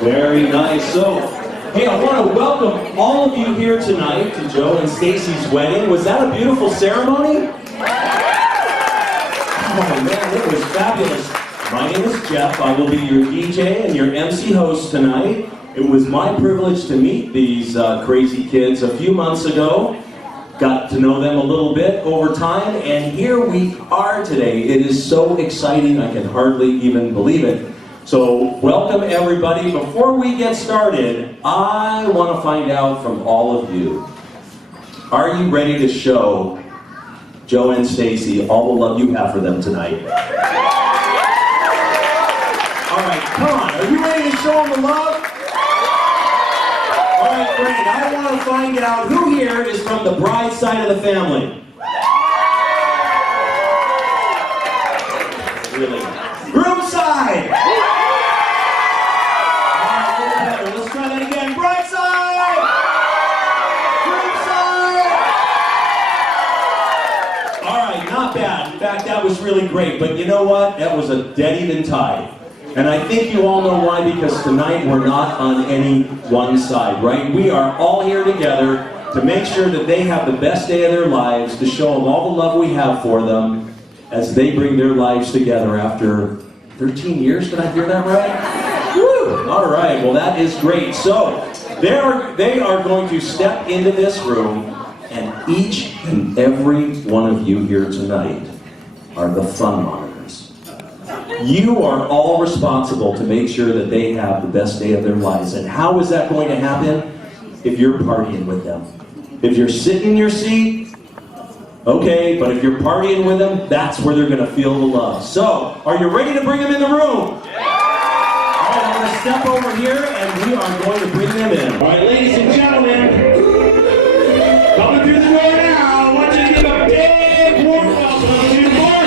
Very nice. So, hey, I want to welcome all of you here tonight to Joe and Stacey's wedding. Was that a beautiful ceremony? Oh man, it was fabulous. My name is Jeff. I will be your DJ and your MC host tonight. It was my privilege to meet these crazy kids a few months ago. Got to know them a little bit over time, and here we are today. It is so exciting, I can hardly even believe it. So, welcome everybody. Before we get started, I want to find out from all of you, are you ready to show Joe and Stacey all the love you have for them tonight? All right, come on. Are you ready to show them the love? All right, great. I want to find out who here is from the bride's side of the family. Really? Groom side! Let's try that again. Bright side! Groom side! All right, not bad. In fact, that was really great. But you know what? That was a dead even tie. And I think you all know why, because tonight we're not on any one side, right? We are all here together to make sure that they have the best day of their lives, to show them all the love we have for them as they bring their lives together after 13 years. Did I hear that right? Woo! All right, well that is great. So, they are going to step into this room, and each and every one of you here tonight are the fun monitors. You are all responsible to make sure that they have the best day of their lives. And how is that going to happen? If you're partying with them. If you're sitting in your seat, okay, but if you're partying with them, that's where they're going to feel the love. So, are you ready to bring them in the room? All right, I'm going to step over here and we are going to bring them in. All right, ladies and gentlemen, coming through the door now, I want you to give a big warm welcome to Mark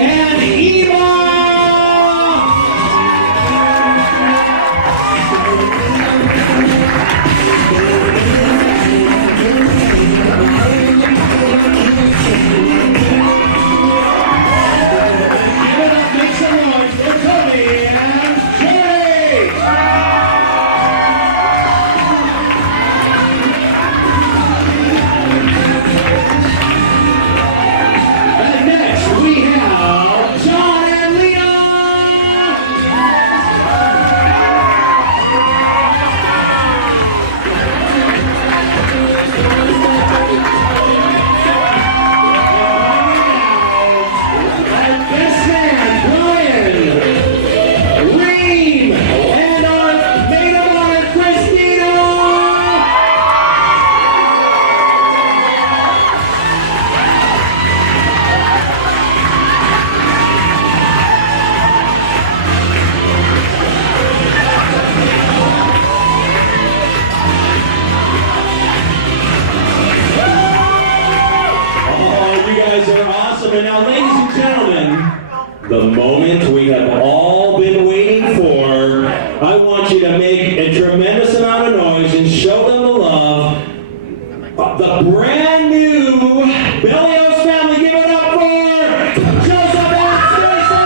and Eva. And now, ladies and gentlemen, the moment we have all been waiting for, I want you to make a tremendous amount of noise and show them the love of the brand new Bellios family. Give it up for Joseph and Stacey!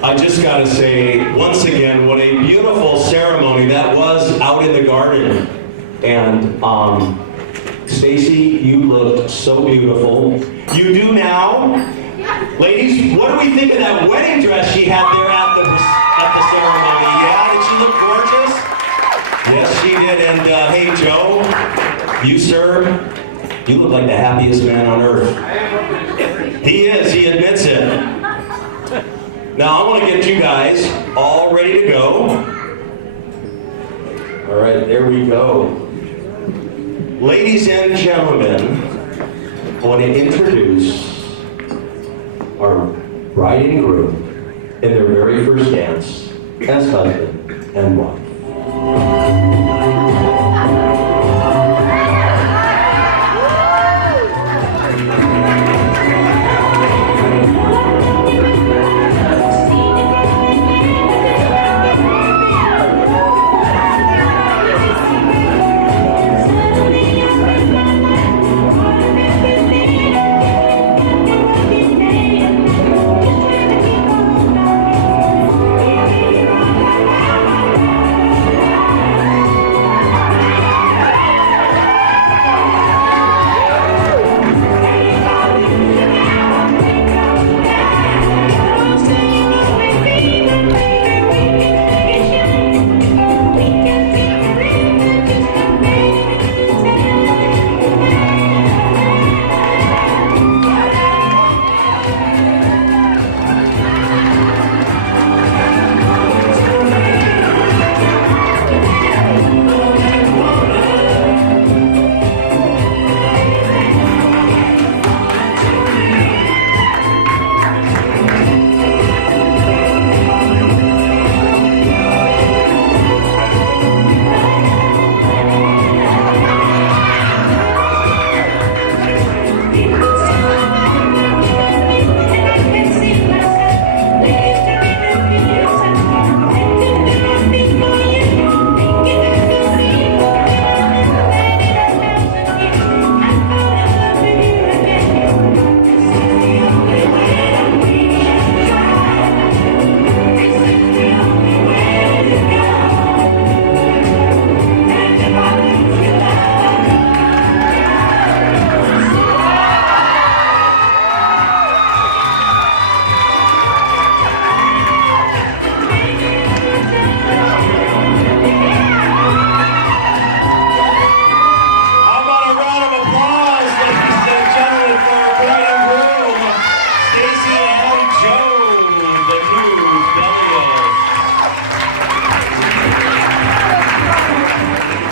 I just got to say, once again, what a beautiful ceremony that was out in the garden. And Stacey, you looked so beautiful. You do now. Ladies, what do we think of that wedding dress she had there at the ceremony? Yeah, did she look gorgeous? Yes, she did. And hey, Joe, you, sir, you look like the happiest man on earth. He is, he admits it. Now I want to get you guys all ready to go. All right, there we go. Ladies and gentlemen, I want to introduce our bride and groom in their very first dance as husband and wife.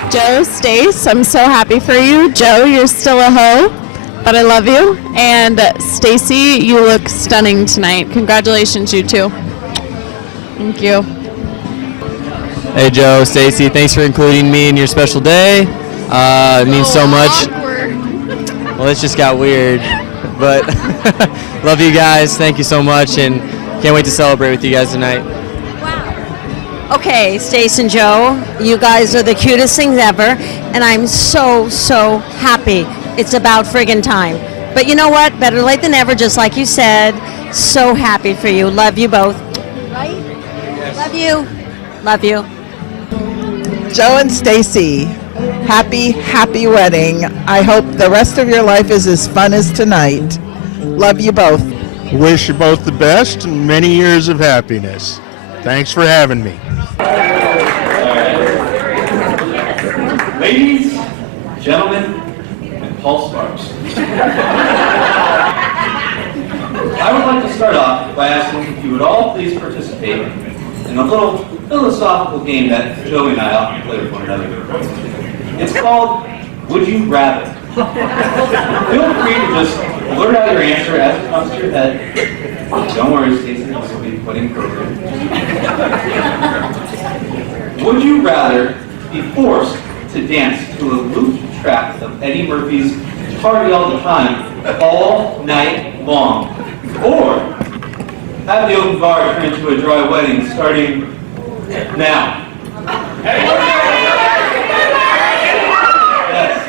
Joe Stacey, I'm so happy for you. Joe, you're still a hoe, but I love you. And Stacey, you look stunning tonight. Congratulations, you two. Thank you. Hey Joe, Stacey, thanks for including me in your special day. It means so much. Well, it just got weird, but love you guys. Thank you so much, and can't wait to celebrate with you guys tonight. Okay, Stace and Joe, you guys are the cutest things ever, and I'm so, so happy. It's about friggin' time. But you know what? Better late than never, just like you said. So happy for you. Love you both. Right? Yes. Love you. Love you. Joe and Stacey, happy wedding. I hope the rest of your life is as fun as tonight. Love you both. Wish you both the best and many years of happiness. Thanks for having me. Ladies, gentlemen, and Paul Sparks. I would like to start off by asking if you would all please participate in a little philosophical game that Joey and I often play with one another. It's called Would You Rather? Feel free to just blurt out your answer as it comes to your head. Don't worry, Stacey, this will be put in program. Would you rather be forced to dance to a looped track of Eddie Murphy's Party All the Time all night long, or have the open bar turn into a dry wedding starting now?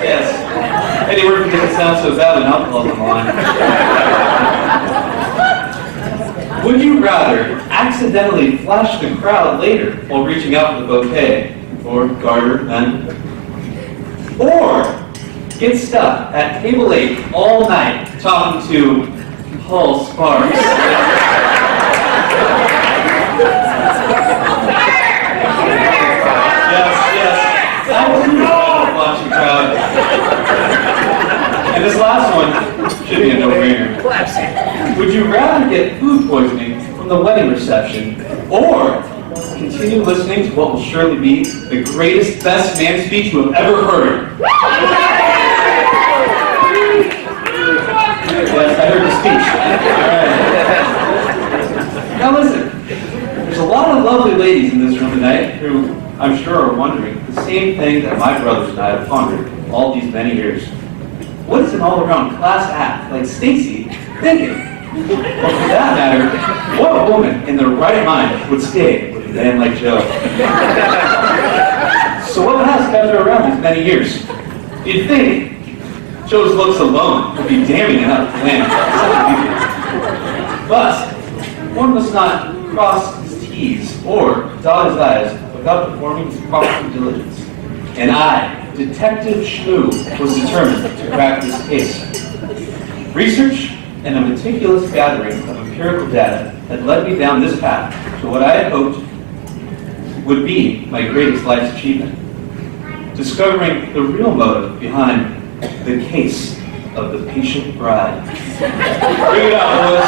Yes. Eddie Murphy doesn't sound so bad when alcohol's on the line. Would you rather accidentally flash the crowd later while reaching out for the bouquet, or garter none, or get stuck at table 8 all night talking to Paul Sparks? Yes, absolutely flashy crowd. And this last one should be a no-brainer. Would you rather get food poisoning from the wedding reception, or continue listening to what will surely be the greatest best man speech you have ever heard. Yes, I heard the speech. All right. Now listen, there's a lot of lovely ladies in this room tonight who I'm sure are wondering the same thing that my brothers and I have pondered all these many years. What is an all-around class act like Stacey thinking? Well, for that matter, what woman in their right mind would stay with a man like Joe? So what has kept her around these many years? You'd think Joe's looks alone would be damning enough to land such a people. But one must not cross his T's or dot his I's without performing his proper due diligence. And I, Detective Shmoo, was determined to crack this case. Research and a meticulous gathering of empirical data had led me down this path to what I had hoped would be my greatest life's achievement. Discovering the real motive behind the case of the patient bride. Bring it out, boys.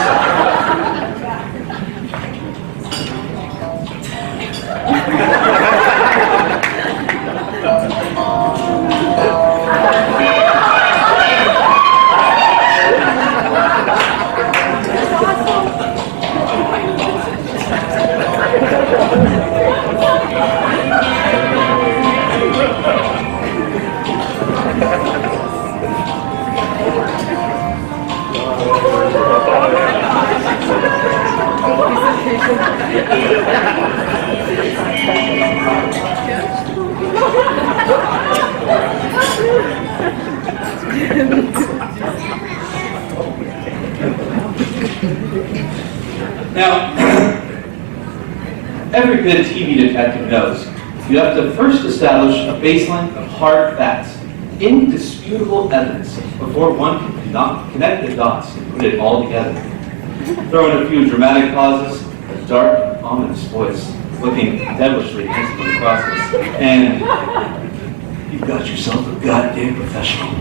Now, every good TV detective knows you have to first establish a baseline of hard facts, indisputable evidence, before one can connect the dots and put it all together. Throw in a few dramatic pauses, a dark, ominous voice, looking devilishly into the process, and you've got yourself a goddamn professional.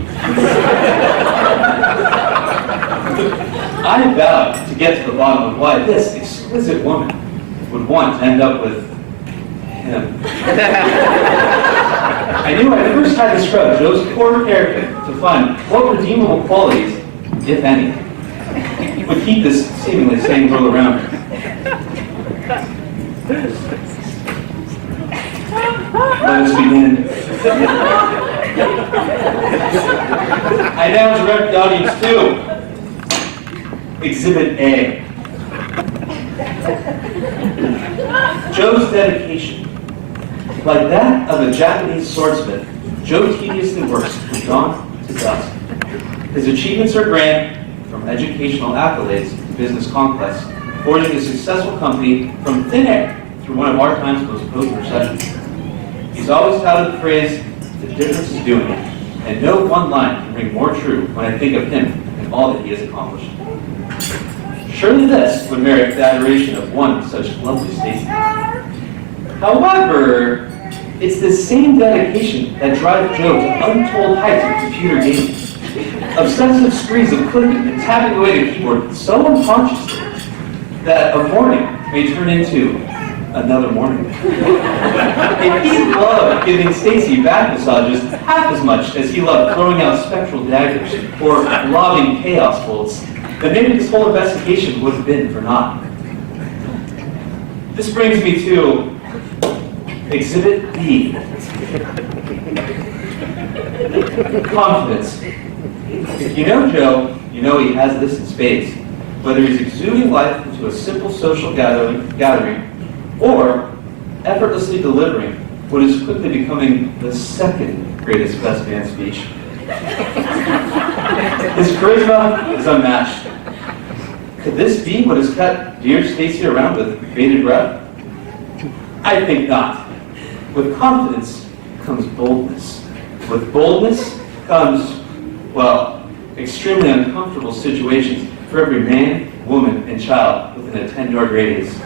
I vowed to get to the bottom of why this exquisite woman would want to end up with him. I knew I first had to scrub Joe's core character to find what redeemable qualities, if any, would keep this seemingly sane girl around her. Let us begin. I now direct the audience to Exhibit A. Joe's dedication. Like that of a Japanese swordsmith, Joe tediously works from dawn to dusk. His achievements are grand, from educational accolades to business conquests, forging a successful company from thin air through one of our time's most potent recessions. He's always touted the phrase, "The difference is doing it," and no one line can ring more true when I think of him and all that he has accomplished. Surely this would merit the adoration of one such lovely Stacey. However, it's the same dedication that drives Joe to untold heights of computer gaming. Obsessive sprees of clicking and tapping away the keyboard so unconsciously that a morning may turn into another morning. If he loved giving Stacey back massages half as much as he loved throwing out spectral daggers or lobbing chaos bolts, then maybe this whole investigation would have been for naught. This brings me to Exhibit B. Confidence. If you know Joe, you know he has this in spades. Whether he's exuding life into a simple social gathering or effortlessly delivering what is quickly becoming the second greatest best man speech. His charisma is unmatched. Could this be what has kept dear Stacey around with bated breath? I think not. With confidence comes boldness. With boldness comes, well, extremely uncomfortable situations for every man, woman, and child within a 10-yard radius.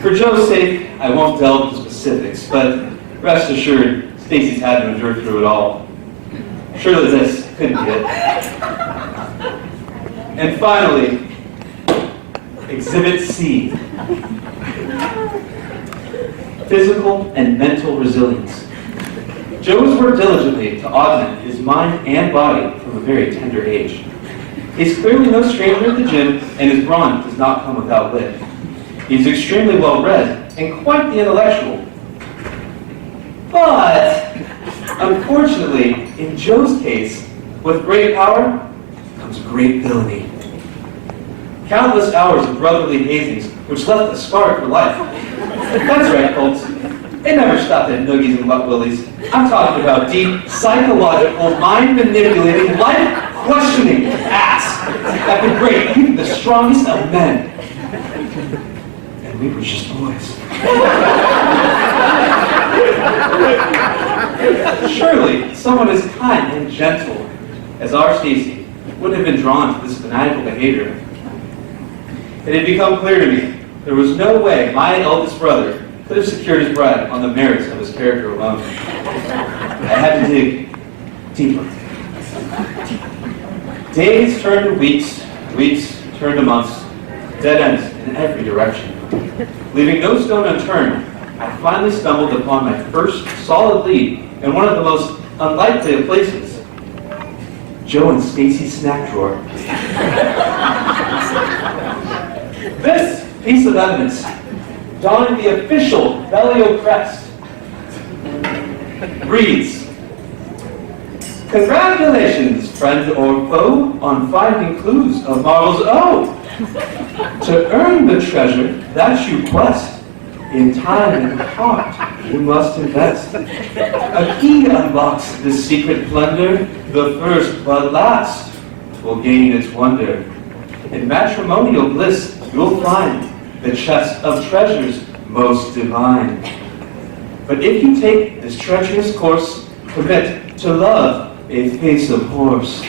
For Joe's sake, I won't delve into specifics, but rest assured, Stacey's had to endure through it all. Surely this couldn't be it. And finally, Exhibit C. physical and mental resilience. Joe has worked diligently to augment his mind and body from a very tender age. He's clearly no stranger at the gym, and his brawn does not come without wit. He's extremely well-read and quite the intellectual. But, unfortunately, in Joe's case, with great power comes great villainy. Countless hours of brotherly hazings, which left a scar for life. That's right, folks. It never stopped at noogies and butt willies. I'm talking about deep, psychological, mind-manipulating, life-questioning acts that could break even the strongest of men. And we were just boys. Surely, someone as kind and gentle as our Stacey wouldn't have been drawn to this maniacal behavior. It had become clear to me there was no way my eldest brother could have secured his bride on the merits of his character alone. I had to dig deeper. Days turned to weeks, weeks turned to months, dead ends in every direction. Leaving no stone unturned, I finally stumbled upon my first solid lead in one of the most unlikely of places, Joe and Stacey's snack drawer. This piece of evidence, donning the official Bellio crest, reads, "Congratulations, friend or foe, on finding clues of Marvel's O. To earn the treasure that you quest, in time and heart you must invest. A key unlocks this secret plunder, the first but last will gain its wonder. In matrimonial bliss you'll find the chest of treasures most divine. But if you take this treacherous course, commit to love a face of horse.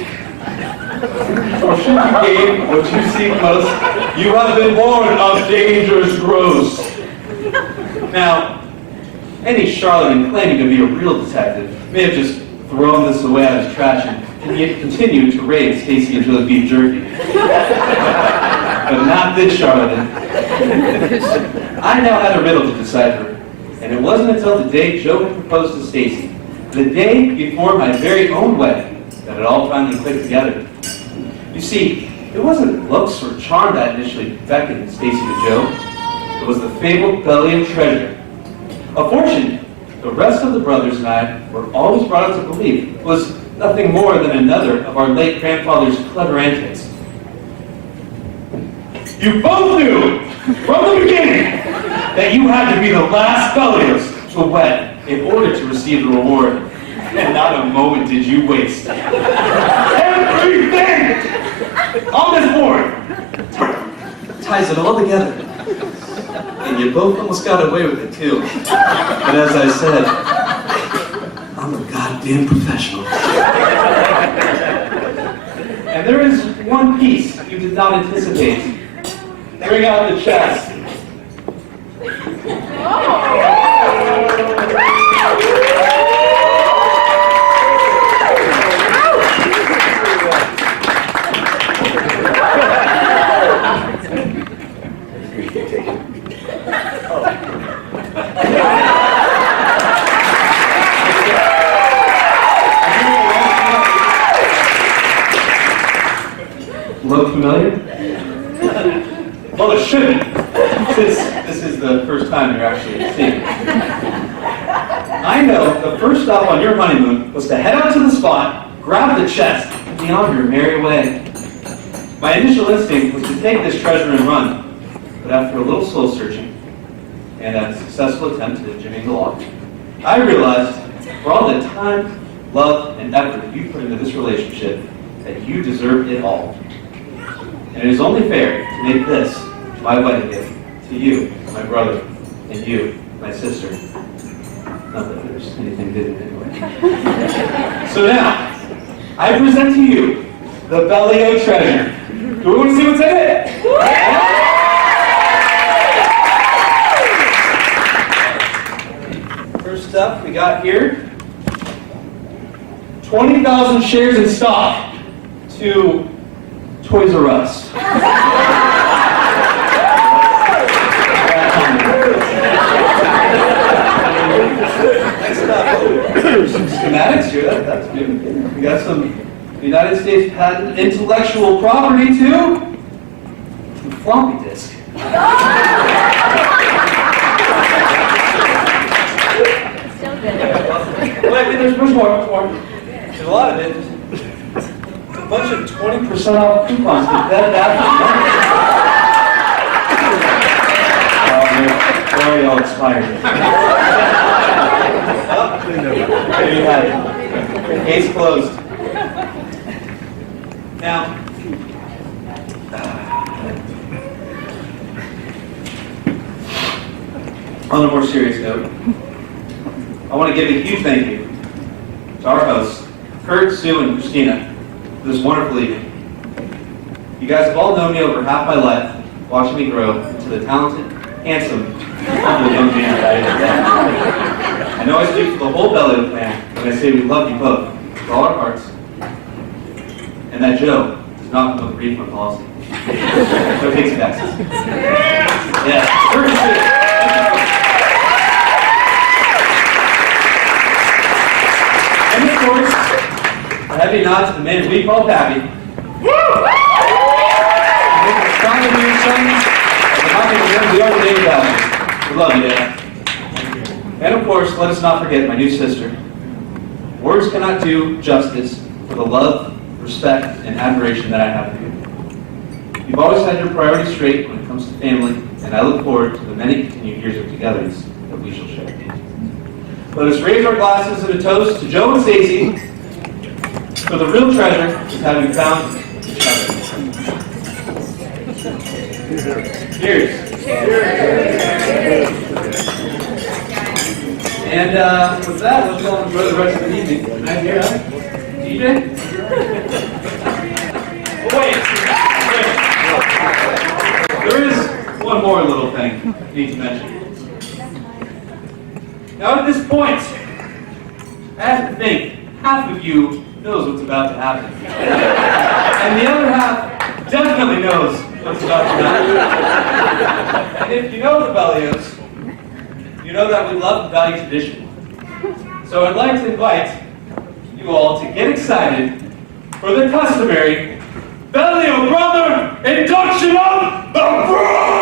For should you gain what you seek most, you have been warned of dangers gross." Now, any charlatan claiming to be a real detective may have just thrown this away out of his trash and yet continued to raid Stacey and Joe's beef jerky. But not this charlatan. I now had a riddle to decipher, and it wasn't until the day Joe had proposed to Stacey, the day before my very own wedding, that it all finally clicked together. You see, it wasn't looks or charm that initially beckoned Stacey to Joe. It was the fabled Bellio treasure. A fortune the rest of the brothers and I were always brought up to believe was nothing more than another of our late grandfather's clever antics. You both knew from the beginning that you had to be the last Bellios to wed in order to receive the reward. And not a moment did you waste. Everything on this board ties it all together. And you both almost got away with it too. But as I said, I'm a goddamn professional. And there is one piece you did not anticipate. Bring out the chest. Look familiar? Well, it shouldn't, since this is the first time you're actually seeing it. I know the first stop on your honeymoon was to head out to the spot, grab the chest, and be on your merry way. My initial instinct was to take this treasure and run, but after a little soul searching and a successful attempt to jimmy the lock, I realized for all the time, love, and effort you put into this relationship, that you deserve it all. And it is only fair to make this my wedding gift to you, my brother, and you, my sister. Not that there's anything hidden anyway. So now, I present to you the Bellio treasure. Do we want to see what's in it? First up, we got here 20,000 shares in stock to Toys R Us. some schematics here. That's good. We got some United States patent intellectual property too. Some floppy disk. Wait, there's much more. There's a lot of it. A bunch of 20% off coupons. They're already all expired. There you have it. Case closed. Now, on a more serious note, I want to give a huge thank you to our hosts, Kurt, Sue, and Christina, for this wonderful evening. You guys have all known me over half my life, watching me grow into the talented, handsome, humble young man that I am. I know I speak for the whole Bellio clan when I say we love you both with all our hearts, and that Joe does not come with a refund policy. Joe takes taxes. Yeah, Kurt and Sue. And of course, a heavy nod to the man we call Pappy. Strong of your sons, and the we are the David Values. We love you, Dad. And of course, let us not forget my new sister. Words cannot do justice for the love, respect, and admiration that I have for you. You've always had your priorities straight when it comes to family, and I look forward to the many continued years of togetherness that we shall share. Let us raise our glasses in a toast to Joe and Stacey, for the real treasure is having found each other. Cheers. And with that, let's go and enjoy the rest of the evening. Can I hear that? DJ? Oh, wait. There is one more little thing I need to mention. Now at this point, I have to think half of you knows what's about to happen. And the other half definitely knows what's about to happen. And if you know the Bellios, you know that we love the value tradition. So I'd like to invite you all to get excited for the customary Bellio Brother induction of the bride!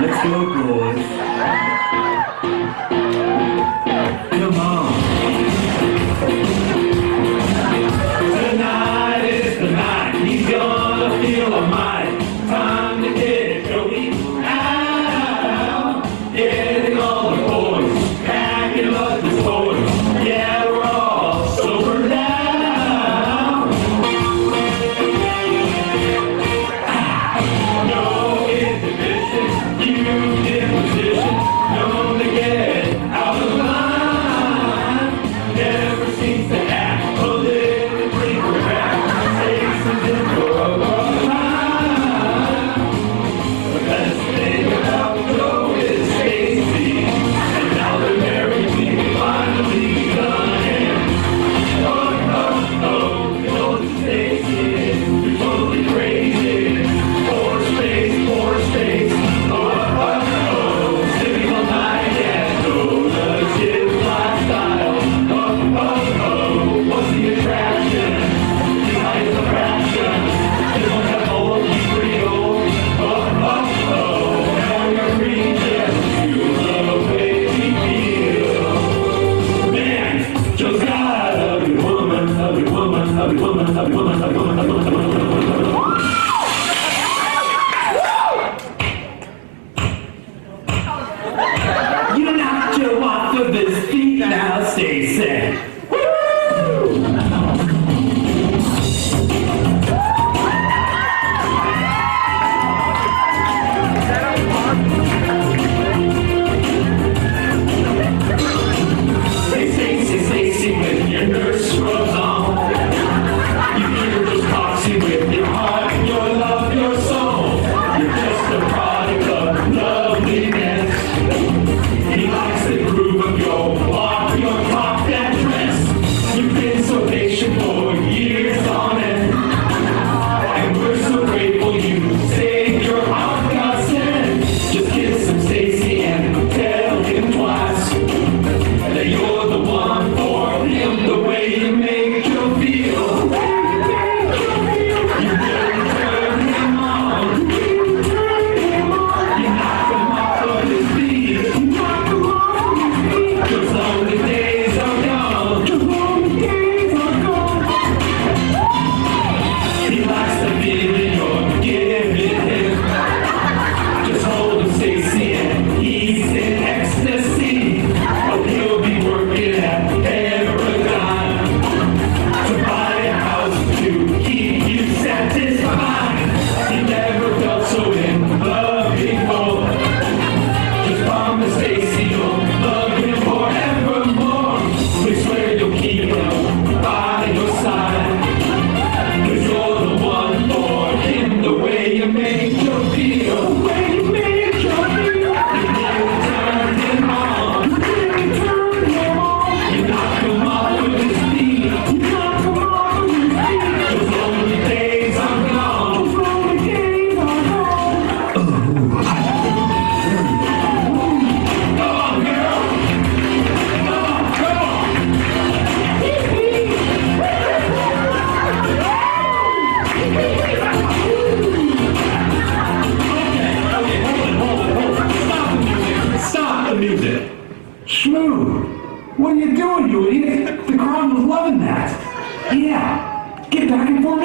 Let's go, boys. Come on. Tonight is the night. He's gonna feel a might. Time to get it, Joey. Out. Getting all the boys. Packing up the toys. Yeah, we're all sober now.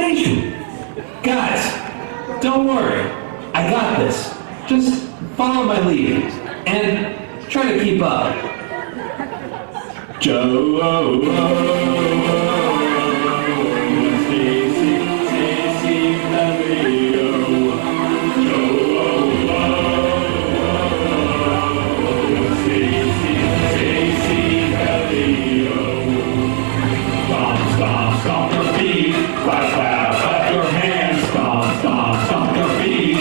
combination. Guys, don't worry. I got this. Just follow my lead and try to keep up. Joe, Stacey, Leo. Stomp your feet, clap, clap, clap your hands, stomp, stomp, stomp your feet.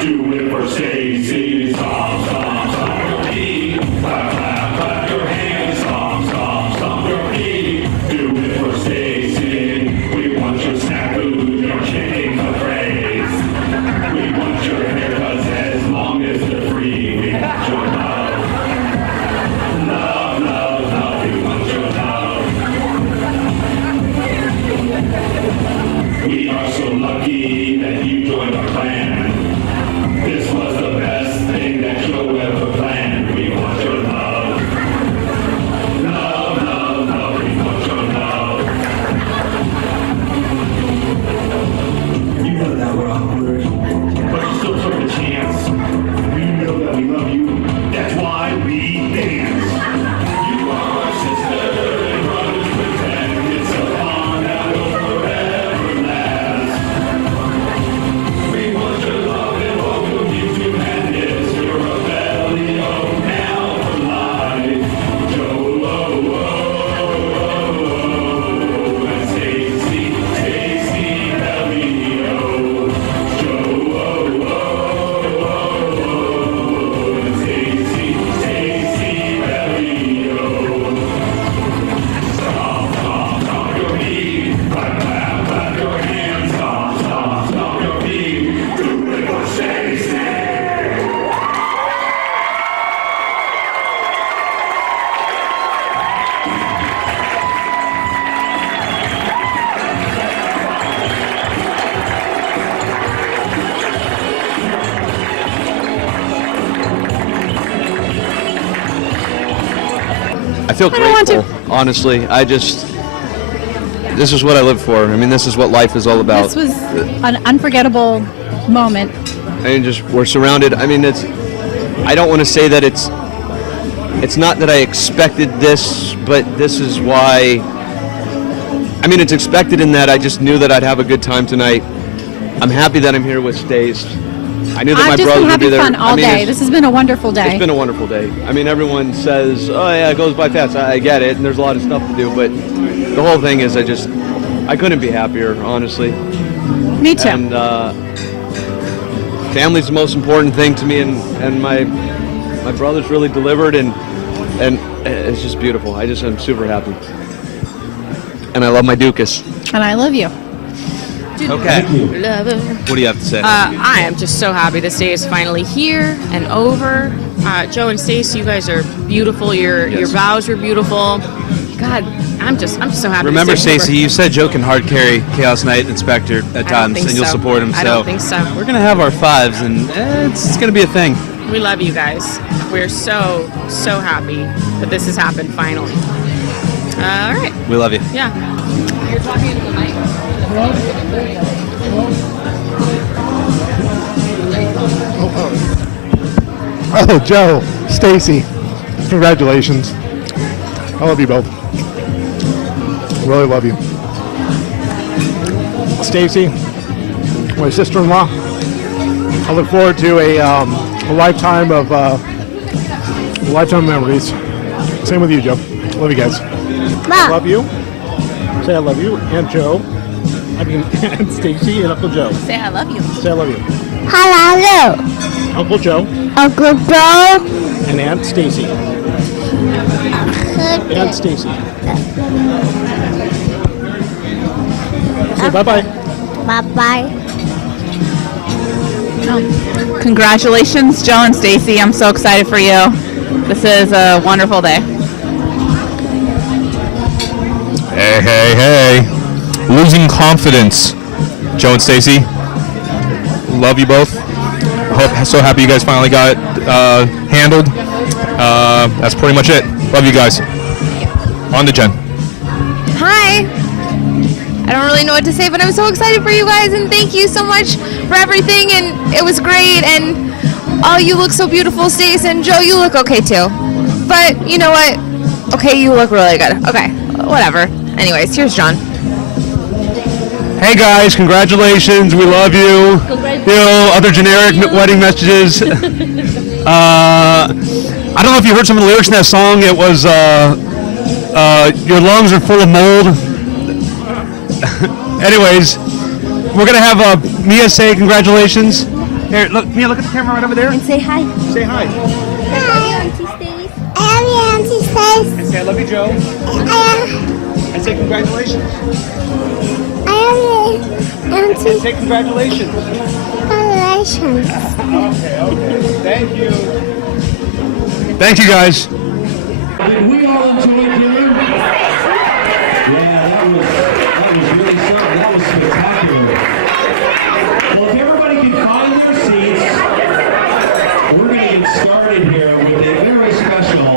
Do it for Stacey, stomp, stomp, stomp your feet, clap, clap, clap your hands, stomp, stomp, stomp your feet. Do it for Stacey. We want your snack food, your chicken praise. We want your haircuts as long as they're free. We want your love. Love, love, love. We want your love. We are so lucky that you joined our clan. This was the best thing that Joe ever planned. We want your love. Love, love, love. We want your love. You know that we're awkward, but you still took the chance. You know that we love you. That's why we dance. You are our sister and brothers pretend. It's a bond that will forever last. We want your love and welcome you to madness. You're a Rebellio now for life. Joe, and Stacey, Rebellio. Joe, and Stacey, Rebellio. Stomp, stomp, stomp your feet. Clap, clap, clap your hands. Stomp, stomp, stomp your feet. Do it for Stacey. I feel don't want grateful, honestly. This is what I live for. I mean, this is what life is all about. This was an unforgettable moment. And we're surrounded. I mean, I don't want to say that it's not that I expected this, but this is why. I mean, it's expected in that I just knew that I'd have a good time tonight. I'm happy that I'm here with Stace. I knew that my I've just brother been would be having there. fun all day. This has been a wonderful day. It's been a wonderful day. I mean, everyone says, "Oh yeah, it goes by fast." I get it, and there's a lot of stuff to do, but the whole thing is, I couldn't be happier, honestly. Me too. And family's the most important thing to me, and my brother's really delivered, and it's just beautiful. I'm super happy, and I love my Dukas. And I love you. Okay. What do you have to say? I am just so happy this day is finally here and over. Joe and Stacey, you guys are beautiful. Your vows were beautiful. God, I'm just so happy. Remember, this day's Stacey, over. you said Joe can hard carry Chaos Knight Inspector at times, think and you'll so. support him. I don't think so. We're gonna have our fives, and it's gonna be a thing. We love you guys. We're so happy that this has happened finally. All right. We love you. Yeah. You're talking to the mic. Oh, Joe, Stacey, congratulations. I love you both. Really love you. Stacey, my sister-in-law. I look forward to a lifetime of memories. Same with you, Joe. Love you guys. Mom. Love you. Say I love you, and Joe. And Stacey and Uncle Joe. Say I love you. Say I love you. Hello. Uncle Joe Uncle Joe. and Aunt Stacey. Aunt Stacey. Say bye-bye. Bye-bye. Congratulations, Joe and Stacey. I'm so excited for you. This is a wonderful day. Hey. Losing confidence. Joe and Stacey, love you both. So happy you guys finally got it handled. That's pretty much it. Love you guys. On to Jen. Hi. I don't really know what to say, but I'm so excited for you guys, and thank you so much for everything, and it was great, and you look so beautiful, Stace, and Joe, you look okay too. But you know what? Okay, you look really good. Okay, whatever. Anyways, here's John. Hey guys, congratulations. We love you. You know, other generic wedding messages. I don't know if you heard some of the lyrics in that song. It was, your lungs are full of mold. Anyways, we're going to have Mia say congratulations. Here, look, Mia, look at the camera right over there. And say hi. Say hi. Hi, Auntie Stace. I love you, Auntie Stace. And say I love you, Joe. And say congratulations. I love you, Auntie. And say congratulations. Congratulations. Okay. Thank you. Thank you, guys. Did we all enjoy dinner? Yeah, that was really something. That was spectacular. Well, if everybody can find their seats, we're going to get started here with a very special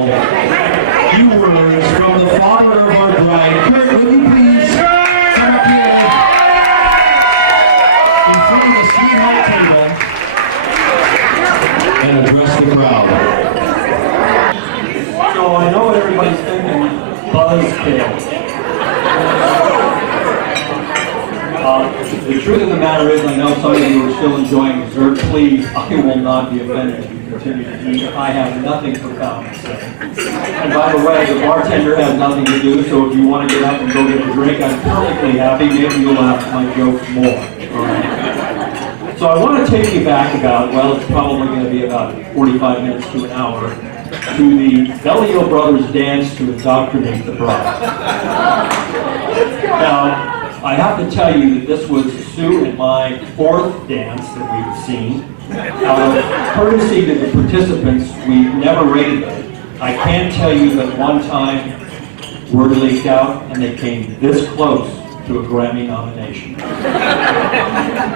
few words from the father of our bride. Kurt, will you please come up here in front of the sweetheart table and address the crowd? So I know what everybody's thinking, buzzkill. The truth of the matter is, I know some of you are still enjoying dessert. Please, I will not be offended if you continue to eat. I have nothing profound to say. And by the way, the bartender has nothing to do, so if you want to get up and go get a drink, I'm perfectly happy. Maybe you'll laugh at my jokes more. All right? So I want to take you back about, well, it's probably going to be about 45 minutes to an hour, to the Bellio Brothers dance to indoctrinate the bride. Now, I have to tell you that this was Sue and my fourth dance that we've seen. Courtesy to the participants, we never rated them. I can tell you that one time, word leaked out, and they came this close to a Grammy nomination.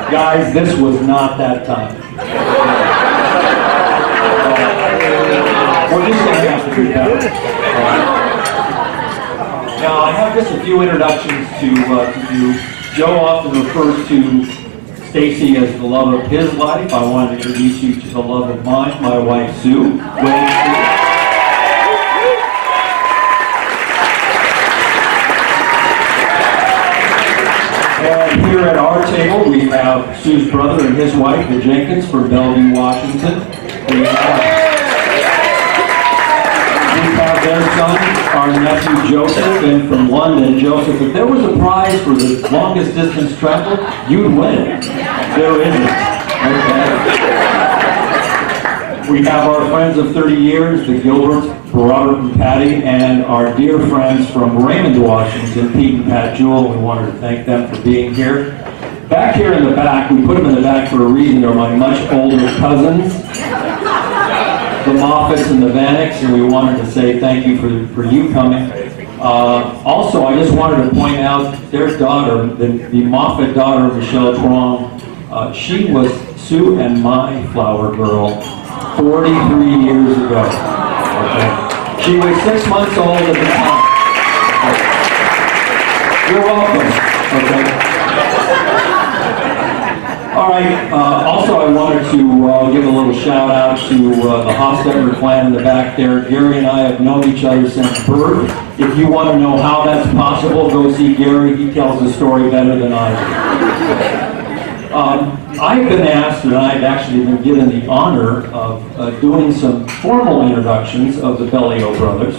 Guys, this was not that time. We're just going to have to do better. Now, I have just a few introductions to do. Joe often refers to Stacey as the love of his life. I want to introduce you to the love of mine, my wife, Sue. And here at our table, we have Sue's brother and his wife, the Jenkins, from Bellevue, Washington. We have their son, our nephew Joseph, and from London, Joseph. If there was a prize for the longest distance travel, you'd win. There isn't. Okay. We have our friends of 30 years, the Gilberts, Robert and Patty, and our dear friends from Raymond, Washington, Pete and Pat Jewell. We wanted to thank them for being here. Back here in the back, we put them in the back for a reason. They're my much older cousins, the Moffats and the Vanicks, and we wanted to say thank you for you coming. Also, I just wanted to point out their daughter, the Moffat daughter, Michelle Trong. She was Sue and my flower girl 43 years ago. Okay. She was 6 months old at the time. Okay. You're welcome. Okay. All right. Also, I wanted to give a little shout out to the Hofstetter clan in the back there. Gary and I have known each other since birth. If you want to know how that's possible, go see Gary. He tells the story better than I do. I've been asked, and I've actually been given the honor of doing some formal introductions of the Bellio brothers.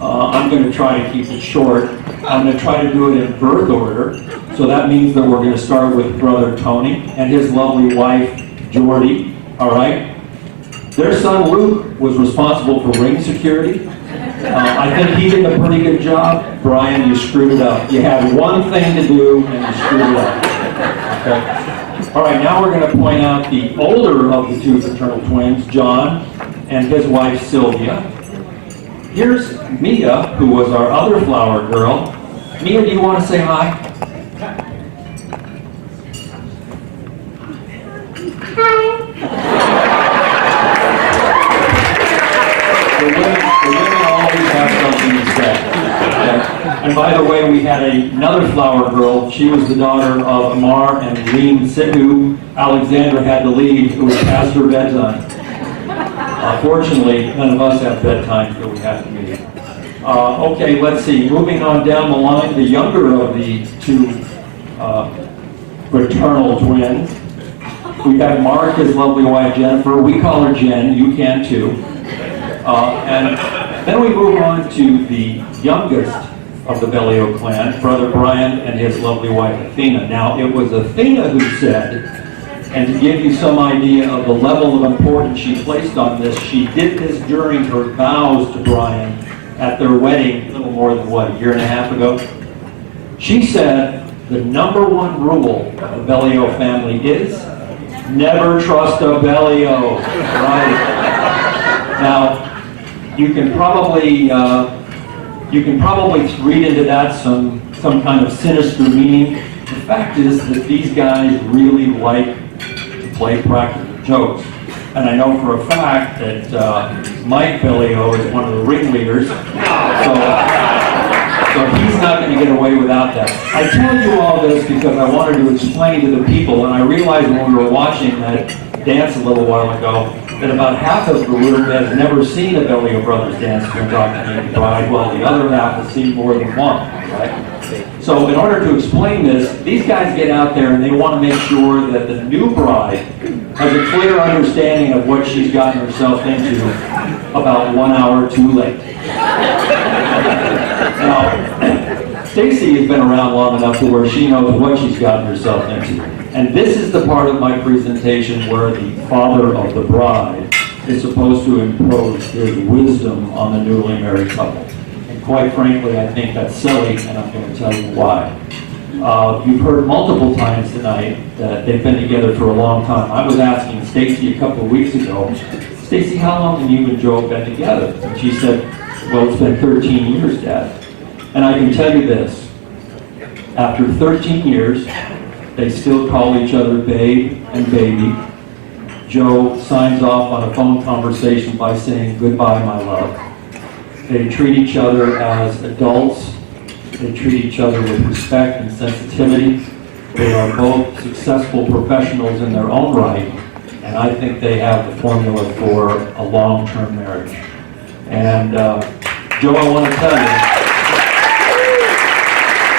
I'm going to try to keep it short. I'm going to try to do it in birth order. So that means that we're going to start with brother Tony and his lovely wife, Jordy. All right? Their son, Luke, was responsible for ring security. I think he did a pretty good job. Brian, you screwed it up. You had one thing to do, and you screwed it up. Okay? All right, now we're going to point out the older of the two fraternal twins, John, and his wife, Sylvia. Here's Mia, who was our other flower girl. Mia, do you want to say hi? The women always have something to say. Okay? And by the way, we had another flower girl. She was the daughter of Amar and Reem Sidhu. Alexandra had to leave. It was past her bedtime. Fortunately, none of us have bedtime, so we have to leave. Okay, let's see. Moving on down the line, the younger of the two fraternal twins. We have Mark, his lovely wife Jennifer. We call her Jen. You can too. And then we move on to the youngest of the Bellio clan, Brother Brian and his lovely wife Athena. Now, it was Athena who said, and to give you some idea of the level of importance she placed on this, she did this during her vows to Brian at their wedding a little more than, what, a year and a half ago? She said the #1 rule of the Bellio family is never trust a Bellio, right? Now, you can probably read into that some kind of sinister meaning. The fact is that these guys really like to play practical jokes. And I know for a fact that Mike Bellio is one of the ringleaders, so he's not going to get away without that. I tell you all this because I wanted to explain to the people, and I realized when we were watching that dance a little while ago, that about half of the room has never seen a Bellio Brothers dance when talking to the bride, while the other half has seen more than one, right? So in order to explain this, these guys get out there and they want to make sure that the new bride has a clear understanding of what she's gotten herself into about 1 hour too late. Now, Stacey has been around long enough to where she knows what she's gotten herself into. And this is the part of my presentation where the father of the bride is supposed to impose his wisdom on the newly married couple. And quite frankly, I think that's silly, and I'm going to tell you why. You've heard multiple times tonight that they've been together for a long time. I was asking Stacey a couple of weeks ago, Stacey, how long have you and Joe been together? And she said, well, it's been 13 years, Dad. And I can tell you this, after 13 years, they still call each other babe and baby. Joe signs off on a phone conversation by saying, goodbye, my love. They treat each other as adults. They treat each other with respect and sensitivity. They are both successful professionals in their own right, and I think they have the formula for a long-term marriage. And Joe, I want to tell you,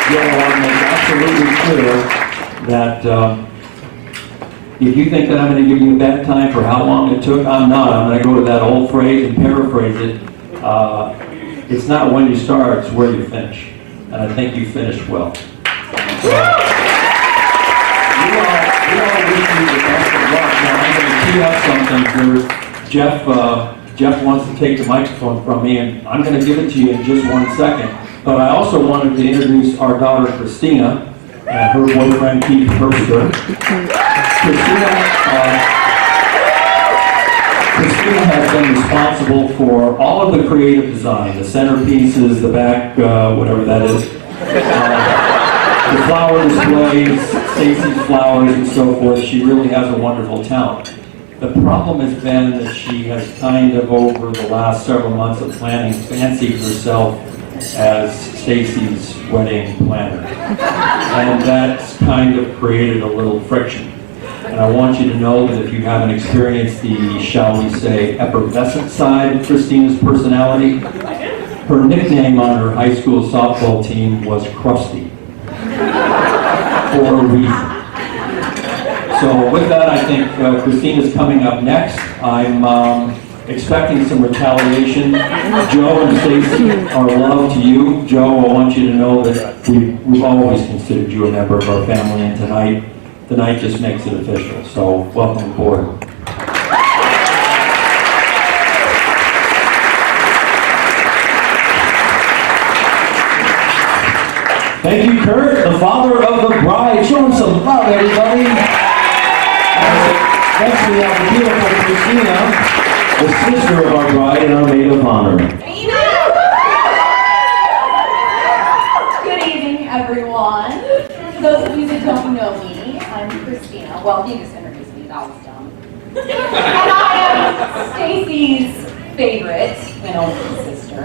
Joe, I want to make absolutely clear that if you think that I'm going to give you a bad time for how long it took, I'm not. I'm going to go to that old phrase and paraphrase it. It's not when you start, it's where you finish. And I think you finished well. So, you all wish you the best of luck. Now I'm going to tee up something here. Jeff wants to take the microphone from me, and I'm going to give it to you in just 1 second. But I also wanted to introduce our daughter, Christina, and her boyfriend, Keith Herbster. Christina has been responsible for all of the creative design, the centerpieces, the back, whatever that is, the flower displays, Stacey's flowers, and so forth. She really has a wonderful talent. The problem has been that she has kind of, over the last several months of planning, fancied herself as Stacey's wedding planner. And that's kind of created a little friction. And I want you to know that if you haven't experienced the, shall we say, effervescent side of Christina's personality, her nickname on her high school softball team was Krusty, for a reason. So with that, I think Christina's coming up next. I'm expecting some retaliation. Joe and Stacey, our love to you. Joe, I want you to know that we've always considered you a member of our family, and tonight just makes it official. So welcome aboard. Thank you, Kurt, the father of the bride. Show him some love, everybody. Next we have the beautiful Christina, the sister of our bride and our maid of honor. Good evening, everyone. For those of you that don't know me, I'm Christina. Well, you just introduced me, that was dumb. And I am Stacey's favorite and only sister.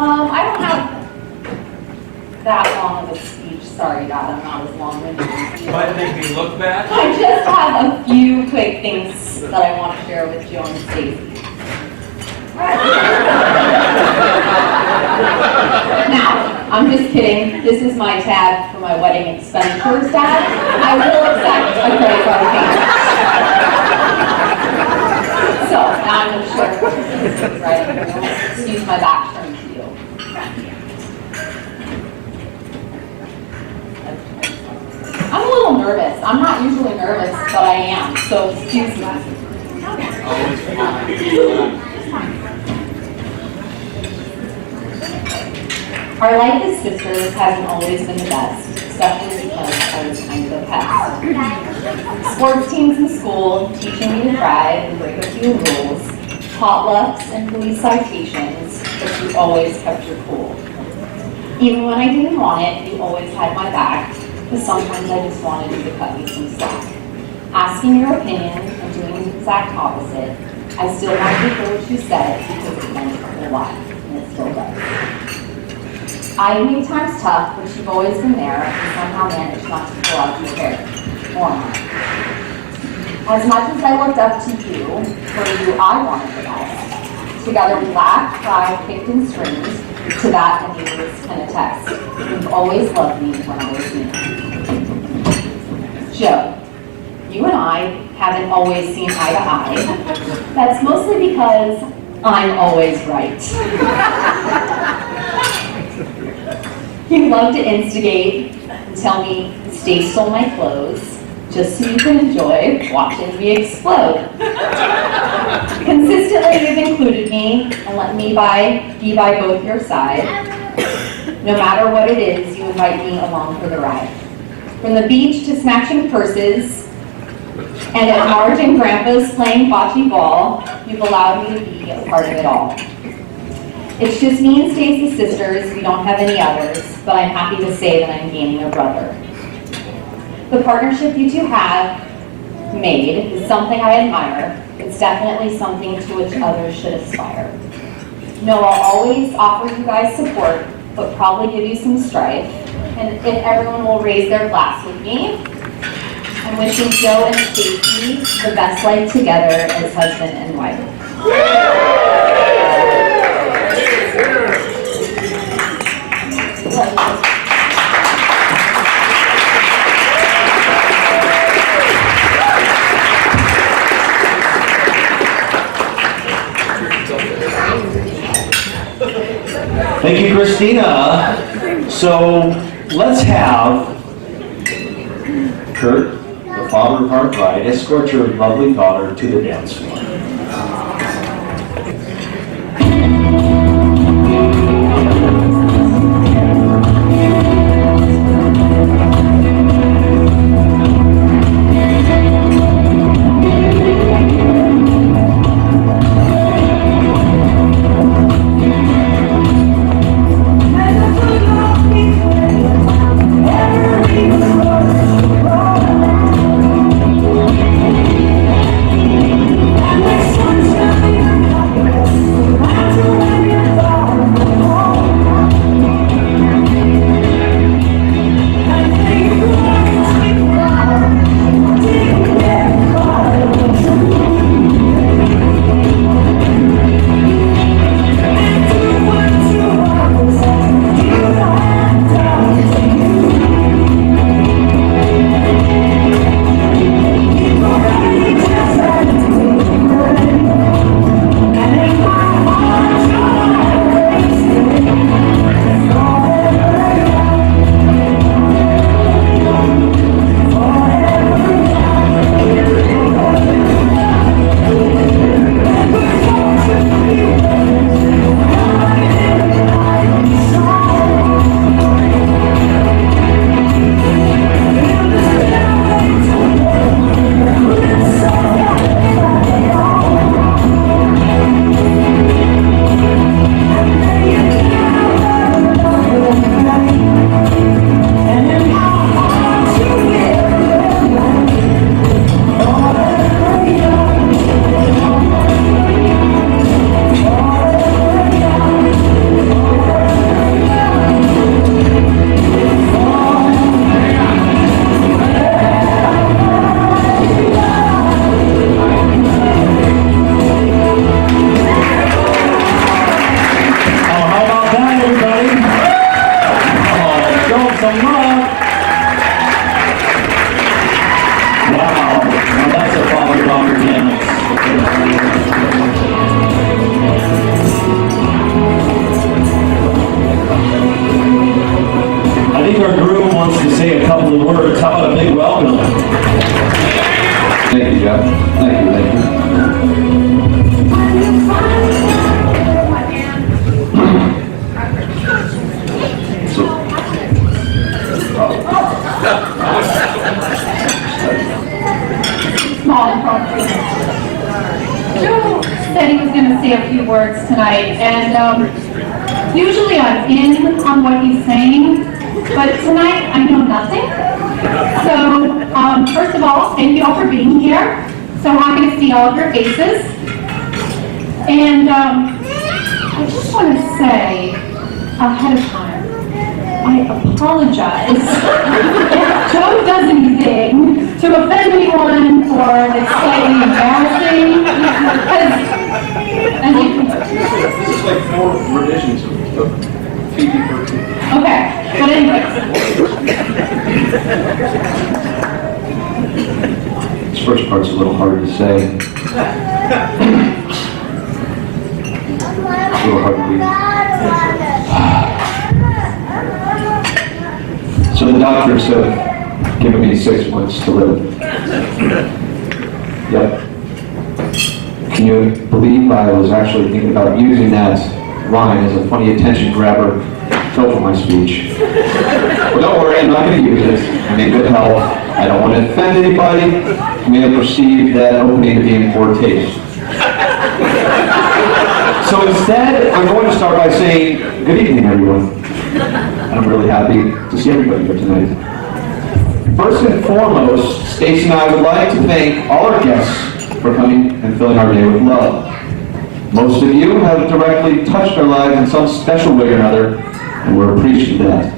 I don't have that long of a speech. Sorry, Dad, I'm not as long-winded as you. Might make me look bad. I just have a few quick things that I want to share with Joe and Stacey. Now, I'm just kidding. This is my tab for my wedding expenditures, Dad. I will accept a credit card payment. So, now I'm going to share this, right? Excuse my back turn to you. I'm a little nervous. I'm not usually nervous, but I am. So, excuse me. Our life as sisters hasn't always been the best, especially because I was kind of a pest. Sports teams in school, teaching me to thrive and break a few rules, potlucks and police citations, but you always kept your cool. Even when I didn't want it, you always had my back, but sometimes I just wanted you to cut me some slack. Asking your opinion and doing the exact opposite, I still wanted to hear what you said because it meant a whole lot, and it still does. I made times tough, but you've always been there and somehow managed not to pull out your hair, or mine. As much as I looked up to you, for you I wanted the best. Together we laughed, cried, kicked and screamed, to that the neighbors can attest. You've always loved me when I was me. Joe, you and I haven't always seen eye to eye. That's mostly because I'm always right. You love to instigate and tell me Stace stole my clothes just so you can enjoy watching me explode. Consistently, you've included me and let me be by both your side. No matter what it is, you invite me along for the ride. From the beach to smashing purses, and at Marge and Grandpa's playing bocce ball, you've allowed me to be a part of it all. It's just me and Stace as sisters, we don't have any others, but I'm happy to say that I'm gaining a brother. The partnership you two have made is something I admire. It's definitely something to which others should aspire. No, I'll always offer you guys support, but probably give you some strife. And if everyone will raise their glass with me, I'm wishing Joe and Stacey the best life together as husband and wife. Thank you, Christina. So let's have Kurt, the father of our bride, escort your lovely daughter to the dance floor. Every big welcome. Thank you, Jeff. Thank you, thank you. Small appropriate. Joe said he was going to say a few words tonight, and usually I'm in on what he's saying, but tonight I know nothing. So, first of all, thank you all for being here. So happy to see all of your faces. And I just want to say ahead of time, I apologize if Joe does anything to offend anyone or it's slightly embarrassing. Because, as you This is like 4 revisions of PG-13. okay, but anyway. This first part's a little hard to say. It's a little hard to read. So the doctors have given me 6 months to live. Yep. Can you believe I was actually thinking about using that line as a funny attention grabber to filter my speech? Well, don't worry, I'm not going to use it. I'm in good health. I don't want to offend anybody who may have perceived that opening to be in poor taste. So instead, I'm going to start by saying, good evening, everyone. And I'm really happy to see everybody here tonight. First and foremost, Stacey and I would like to thank all our guests for coming and filling our day with love. Most of you have directly touched our lives in some special way or another, and we're appreciative of that.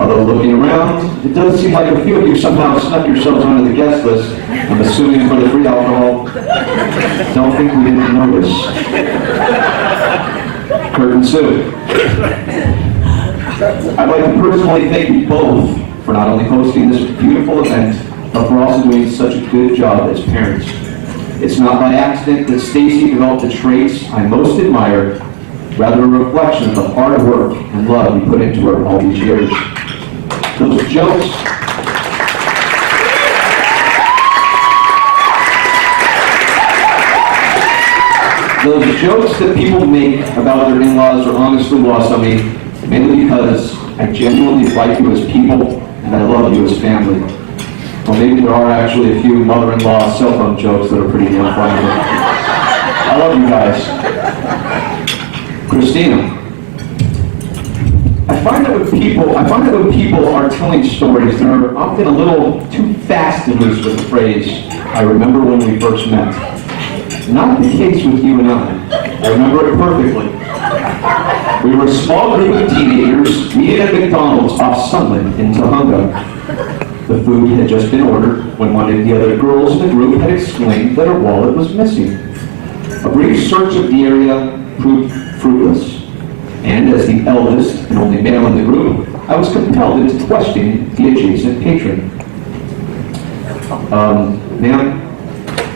Although looking around, it does seem like a few of you somehow snuck yourselves onto the guest list. I'm assuming for the free alcohol. Don't think we didn't notice. Curtain Sue. I'd like to personally thank you both for not only hosting this beautiful event, but for also doing such a good job as parents. It's not by accident that Stacey developed the traits I most admire, rather a reflection of the hard work and love you put into her all these years. Those jokes that people make about their in-laws are honestly lost on me, mainly because I genuinely like you as people and I love you as family. Well, maybe there are actually a few mother-in-law cell phone jokes that are pretty damn funny. I love you guys. Christina, I find that when people are telling stories, they're often a little too fast and loose with the phrase, I remember when we first met. Not the case with you and I. I remember it perfectly. We were a small group of teenagers meeting at McDonald's off Sunland in Tahunga. The food had just been ordered when one of the other girls in the group had exclaimed that her wallet was missing. A brief search of the area proved fruitless, and as the eldest and only male in the group, I was compelled into questioning the adjacent patron. Ma'am,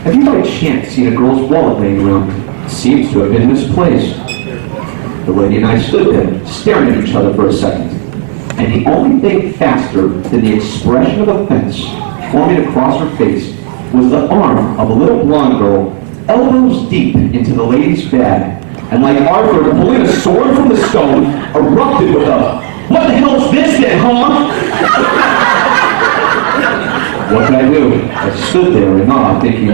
have you by chance seen a girl's wallet laying around? It seems to have been misplaced. The lady and I stood there, staring at each other for a second. And the only thing faster than the expression of offense forming across her face was the arm of a little blonde girl, elbows deep into the lady's bag, and like Arthur pulling a sword from the stone, erupted with a, "What the hell's this then, huh?" What could I do? I stood there in awe, thinking,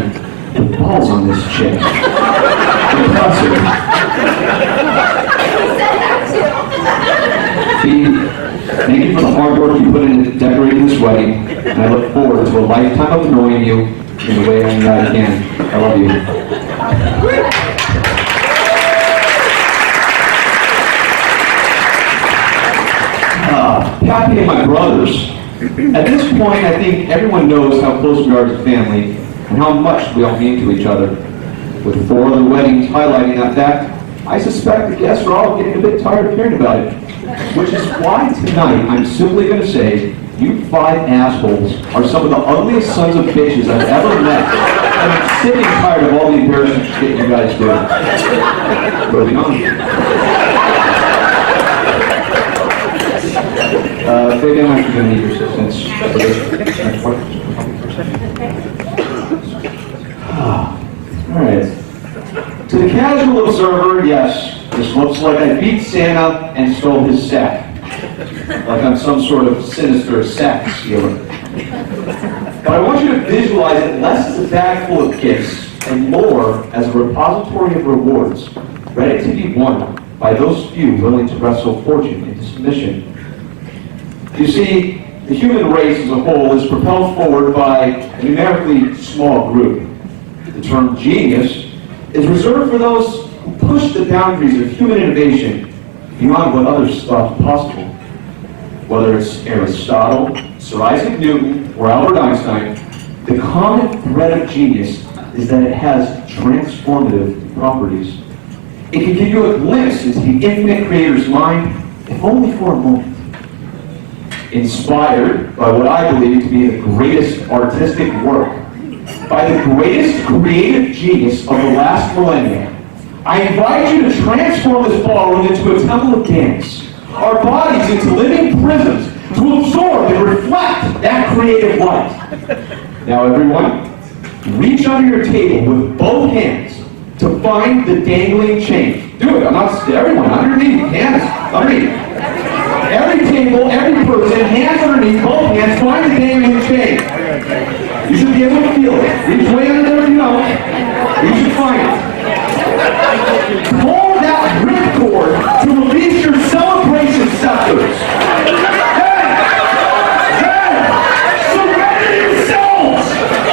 the balls on this chick. Impressive. Thank you for the hard work you put into decorating this wedding, and I look forward to a lifetime of knowing you in the way only I can. I love you. Pappy and my brothers. At this point, I think everyone knows how close we are as a family and how much we all mean to each other. With 4 other weddings highlighting that fact, I suspect the guests are all getting a bit tired of hearing about it. Which is why tonight I'm simply going to say, you 5 assholes are some of the ugliest sons of bitches I've ever met. And I'm sick and tired of all the embarrassing shit you guys do. Moving on. Fabian, I'm going to need your assistance. All right. To the casual observer, yes, this looks like I beat Santa and stole his sack. Like I'm some sort of sinister sack stealer. But I want you to visualize it less as a bag full of gifts and more as a repository of rewards, ready to be won by those few willing to wrestle fortune into submission. You see, the human race as a whole is propelled forward by a numerically small group. The term genius is reserved for those who push the boundaries of human innovation beyond what others thought possible. Whether it's Aristotle, Sir Isaac Newton, or Albert Einstein, the common thread of genius is that it has transformative properties. It can give you a glimpse into the infinite creator's mind, if only for a moment. Inspired by what I believe to be the greatest artistic work, by the greatest creative genius of the last millennium, I invite you to transform this ballroom into a temple of dance, our bodies into living prisms to absorb and reflect that creative light. Now everyone, reach under your table with both hands to find the dangling chain. Do it, everyone, underneath, hands, underneath. Every table, every person, hands underneath, both hands, find the dangling chain. You should be able to feel it. Reach way under there if you don't. You should find it. Pull that ripcord to release your celebration scepters. Surrender yourselves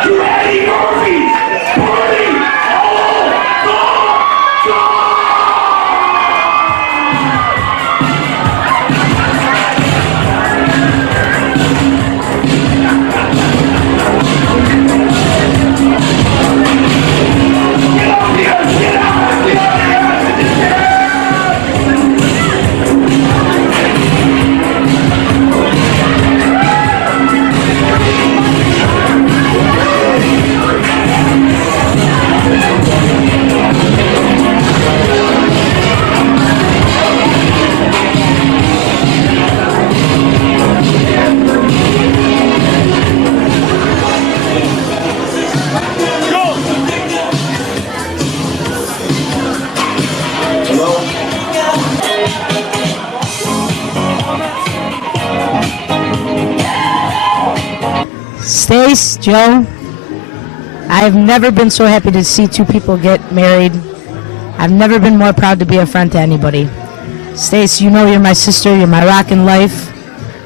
to Eddie Murphy's Party All the Time! Stace, Joe, I've never been so happy to see two people get married. I've never been more proud to be a friend to anybody. Stace, you know you're my sister, you're my rock in life.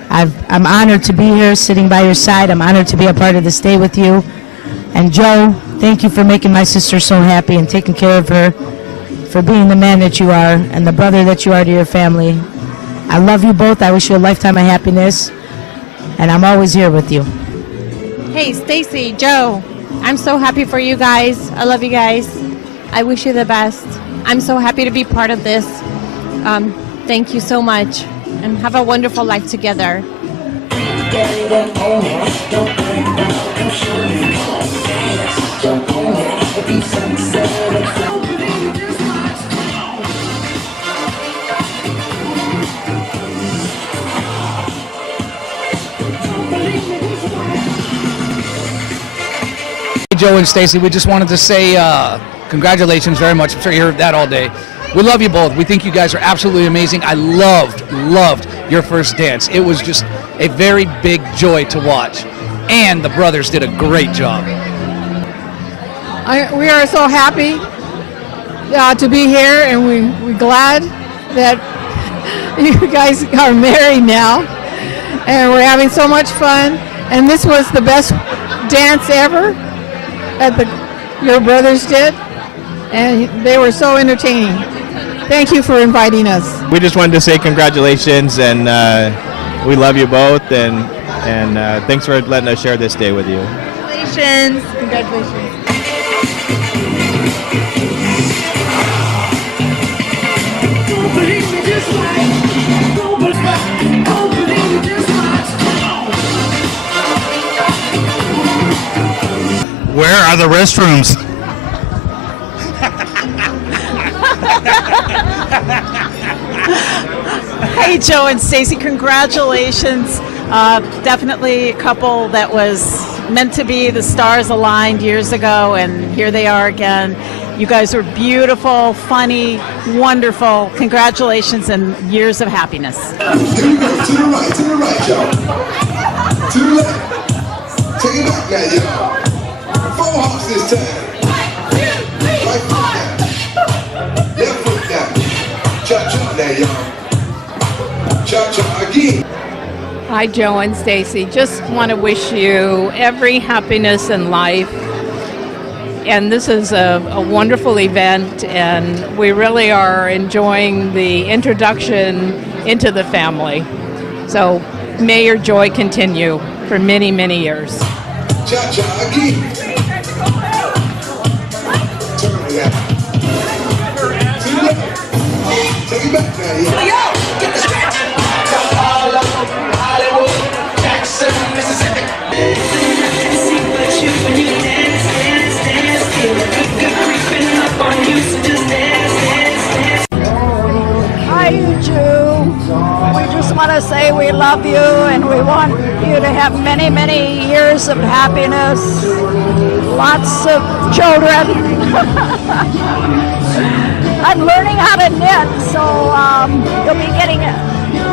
I'm honored to be here sitting by your side. I'm honored to be a part of this day with you. And Joe, thank you for making my sister so happy and taking care of her, for being the man that you are and the brother that you are to your family. I love you both. I wish you a lifetime of happiness, and I'm always here with you. Hey, Stacy, Joe, I'm so happy for you guys. I love you guys. I wish you the best. I'm so happy to be part of this. Thank you so much, and have a wonderful life together. Joe and Stacey, we just wanted to say congratulations very much. I'm sure you heard that all day. We love you both. We think you guys are absolutely amazing. I loved your first dance. It was just a very big joy to watch. And the brothers did a great job. We are so happy to be here, and we're glad that you guys are married now. And we're having so much fun. And this was the best dance ever that your brothers did. And they were so entertaining. Thank you for inviting us. We just wanted to say congratulations, and we love you both, and thanks for letting us share this day with you. Congratulations. Congratulations. Where are the restrooms? Hey, Joe and Stacey, congratulations. Definitely a couple that was meant to be. The stars aligned years ago, and here they are again. You guys are beautiful, funny, wonderful. Congratulations and years of happiness. Here we go, to the right, y'all. To the left. Take it back now, y'all. 4 hops this time. Right foot down. Left foot down. Cha-cha now, y'all. Cha-cha again. Hi, Joe and Stacey. Just want to wish you every happiness in life. And this is a wonderful event, and we really are enjoying the introduction into the family. So may your joy continue for many, many years. Cha-cha again. Turn it out. To the left. Take it back now, y'all. Get the stretch. Hollywood, Jackson, Mississippi. Hi, you two. We just want to say we love you and we want you to have many, many years of happiness, lots of children. I'm learning how to knit, so you'll be getting it.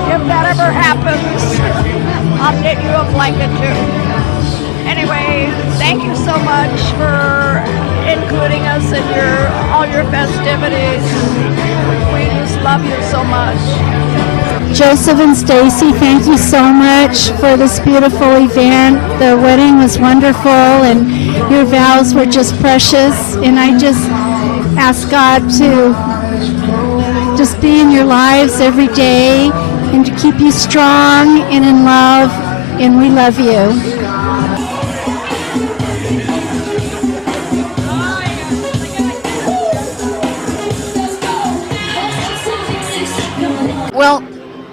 If that ever happens, I'll knit you a blanket too. Anyway, thank you so much for including us in all your festivities. We just love you so much. Joseph and Stacey, thank you so much for this beautiful event. The wedding was wonderful and your vows were just precious. And I just ask God to just be in your lives every day and to keep you strong and in love. And we love you. Well,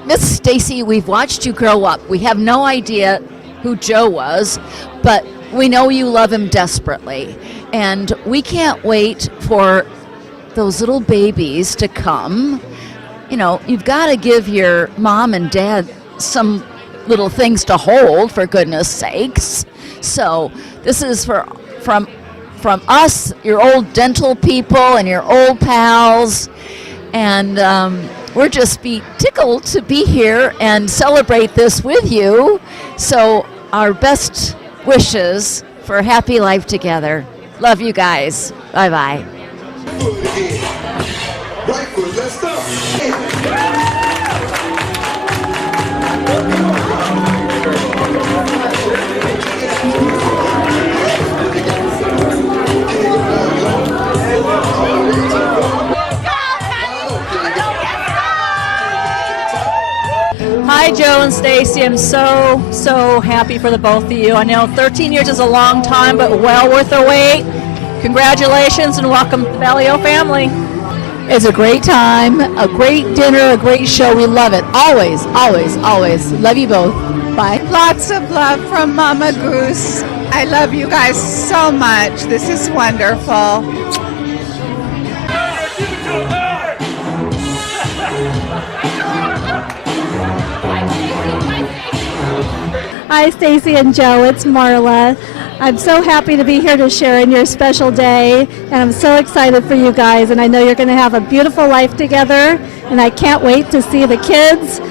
Miss Stacey, we've watched you grow up. We have no idea who Joe was, but we know you love him desperately. And we can't wait for those little babies to come. You know, you've got to give your mom and dad some little things to hold, for goodness sakes. So this is from us, your old dental people and your old pals. And we're just tickled to be here and celebrate this with you. So our best wishes for a happy life together. Love you guys. Bye-bye. Right foot, let's go. Hi, Joe and Stacey. I'm so happy for the both of you. I know 13 years is a long time, but well worth the wait. Congratulations and welcome to the Valio family. It's a great time, a great dinner, a great show. We love it. Always, always, always. Love you both. Bye. Lots of love from Mama Goose. I love you guys so much. This is wonderful. Hi, Stacey and Joe. It's Marla. I'm so happy to be here to share in your special day, and I'm so excited for you guys, and I know you're going to have a beautiful life together, and I can't wait to see the kids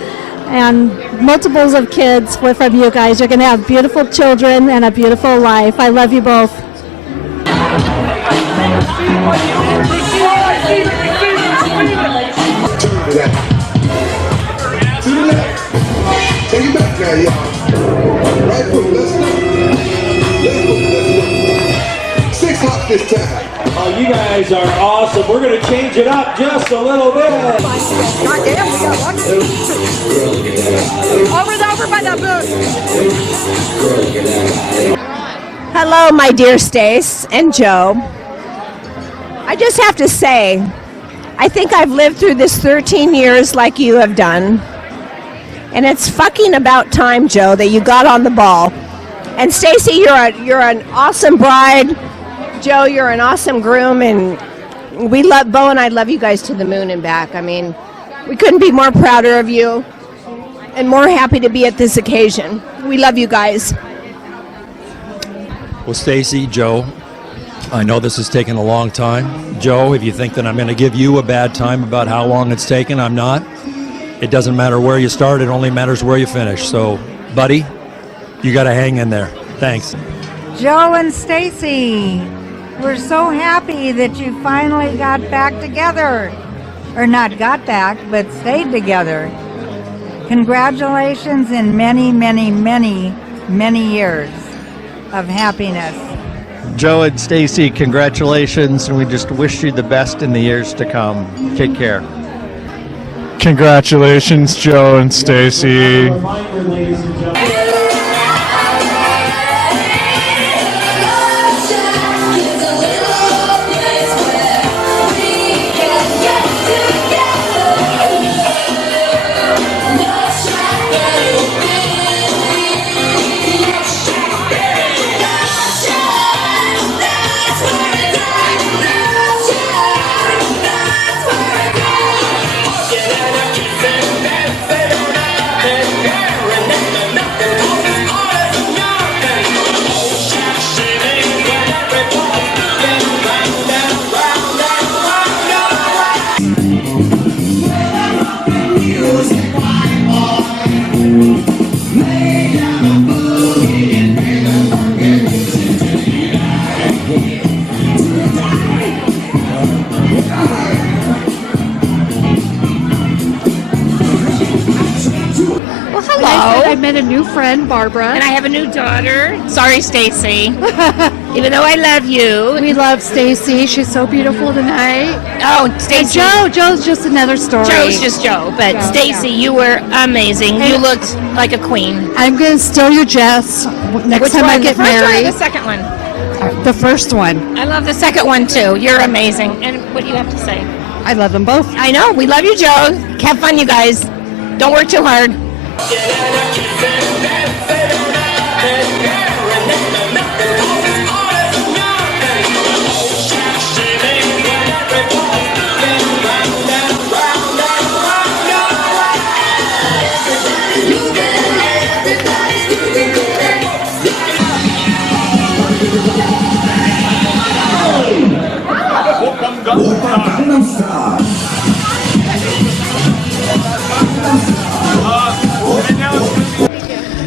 and multiples of kids from you guys. You're going to have beautiful children and a beautiful life. I love you both. To the left. Take it back now, y'all. Right foot, let's go. Left foot, let's go. 6 hops this time. Oh, you guys are awesome. We're going to change it up just a little bit. Over by that booth. Hello, my dear Stace and Joe. I just have to say, I think I've lived through this 13 years like you have done. And it's fucking about time, Joe, that you got on the ball. And Stacey, you're an awesome bride. Joe, you're an awesome groom, and we love Bo and I love you guys to the moon and back. I mean, We couldn't be more prouder of you and more happy to be at this occasion. We love you guys. Well, Stacey, Joe, I know this has taken a long time. Joe, if you think that I'm going to give you a bad time about how long it's taken, I'm not. It doesn't matter where you start, it only matters where you finish. So, buddy, you got to hang in there. Thanks. Joe and Stacey, we're so happy that you finally got back together. Or not got back, but stayed together. Congratulations in many, many, many, many years of happiness. Joe and Stacey, congratulations, and we just wish you the best in the years to come. Take care. Congratulations, Joe and Stacey. I met a new friend, Barbara. And I have a new daughter. Sorry, Stacey. Even though I love you. We love Stacey. She's so beautiful tonight. Oh, Stacey. Joe's just another story. Joe's just Joe. But Stacey, you were amazing. You looked like a queen. I'm going to steal your Jess next Which time one? I get the first married. One or the second one? The first one. I love the second one too. You're amazing. And what do you have to say? I love them both. I know. We love you, Joe. Have fun, you guys. Don't work too hard.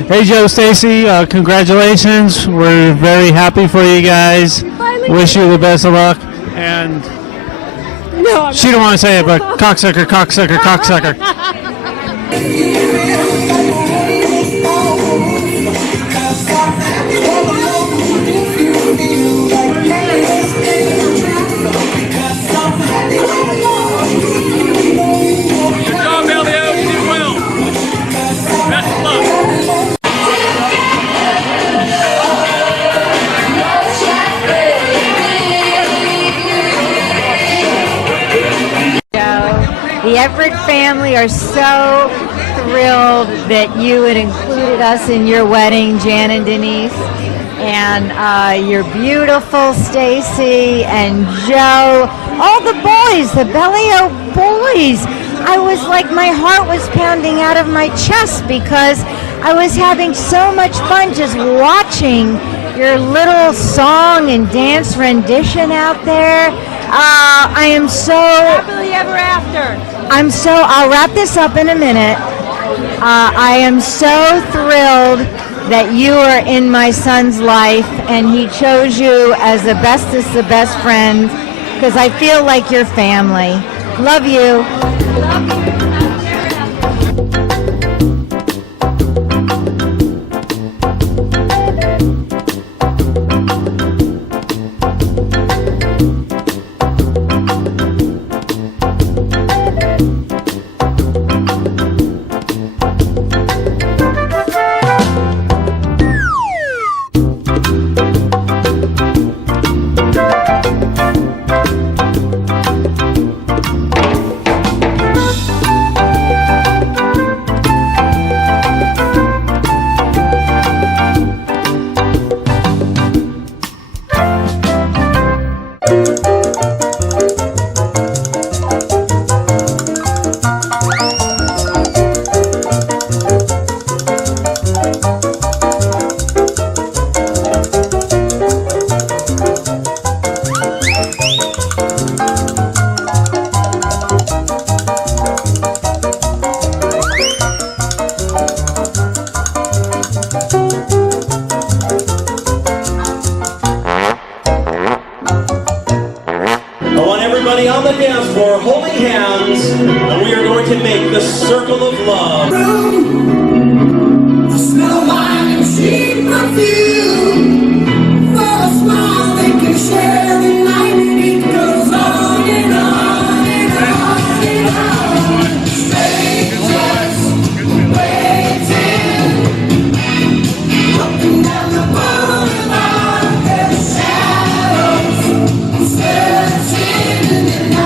Hey Joe, Stacey, congratulations. We're very happy for you guys. Wish you the best of luck. And she don't want to say it, but cocksucker, cocksucker, cocksucker. The Everett family are so thrilled that you had included us in your wedding, Jan and Denise. And your beautiful Stacey and Joe, all the boys, the Bellio boys. I was like, my heart was pounding out of my chest because I was having so much fun just watching your little song and dance rendition out there. I am so happily ever after. I'll wrap this up in a minute. I am so thrilled that you are in my son's life and he chose you as the bestest of best friends because I feel like you're family. Love you. the dance floor holding hands, and we are going to make the circle of love. The smell of wine and cheap perfume. For a smile they can share the night, and it goes on and on and on and on. Strangers waiting, looking down the boulevard, their shadows searching in the night.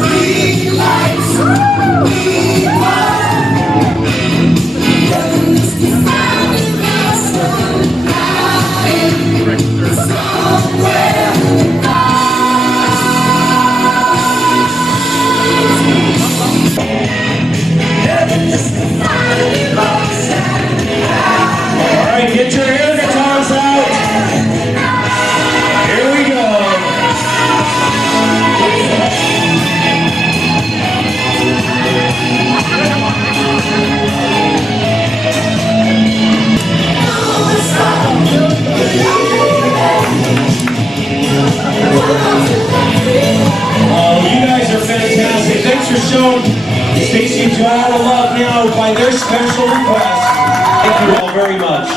Street lights, we Alright, get your air guitars out. Here we go. Oh, you guys are fantastic. Thanks for showing Stacey and Joe all the love now by their special request. Thank you all very much.